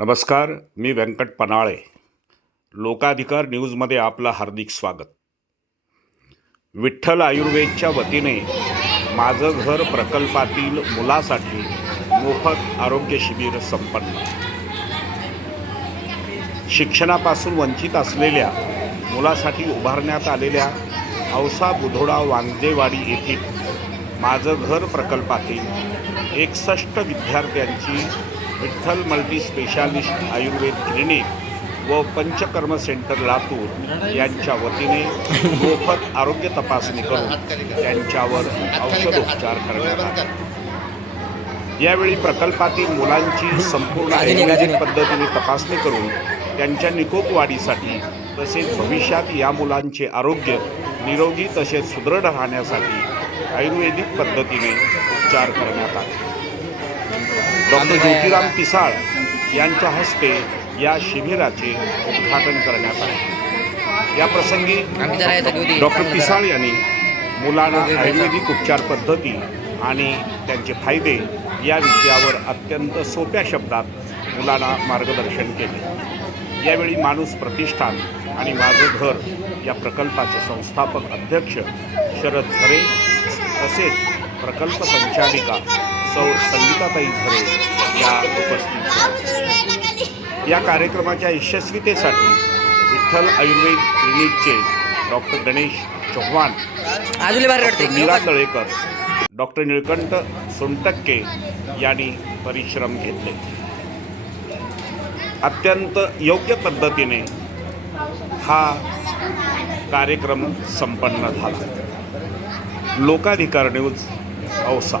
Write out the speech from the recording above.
नमस्कार मी व्यंकट पनाळे. लोकाधिकार न्यूजमध्ये आपलं हार्दिक स्वागत. विठ्ठल आयुर्वेदच्या वतीने माझं घर प्रकल्पातील मुलासाठी मोफत आरोग्य शिबिर संपन्न. शिक्षणापासून वंचित असलेल्या मुलासाठी उभारण्यात आलेल्या औसा बुधोडा वांगदेवाडी येथील माझं घर प्रकल्पातील एकसष्ट विद्यार्थ्यांची Vitthal multi specialist Ayurveda clinic व पंचकर्म सेंटर लातूर यांच्या वतीने मोफत आरोग्य तपासणी करून त्यांच्यावर औषधोपचार करण्यात आले. यावेळी प्रकल्पातील मुलांची संपूर्ण आयुर्वेदिक पद्धतीने तपासणी करून त्यांच्या निकोप वाढीसाठी तसेच भविष्यात या मुलांचे आरोग्य निरोगी तसेच सुदृढ राहण्यासाठी आयुर्वेदिक पद्धतीने उपचार करण्यात आले. डॉक्टर ज्योतिराम पिसाळ यांच्या हस्ते या शिबिराचे उद्घाटन करण्यात आले. या प्रसंगी. डॉक्टर पिसाळ यांनी मुलांना आयुर्वेदिक उपचार पद्धती आणि त्यांचे फायदे या विषयावर अत्यंत सोप्या शब्दात मुलांना मार्गदर्शन केले. यावेळी माणूस प्रतिष्ठान आणि माझं घर या प्रकल्पाचे संस्थापक अध्यक्ष शरद झरे तसेच प्रकल्प संचालिका सौ संगीताताई झरे या उपस्थित. या कार्यक्रमाच्या यशस्वीतेसाठी Vitthal Ayurveda क्लिनिकचे doctor Ganesh Chavan doctor Meera Talekar doctor Nilkanth Sontakke यांनी परिश्रम घेतले. अत्यंत योग्य पद्धतीने हा कार्यक्रम संपन्न झाला. लोकाधिकार न्यूज औसा.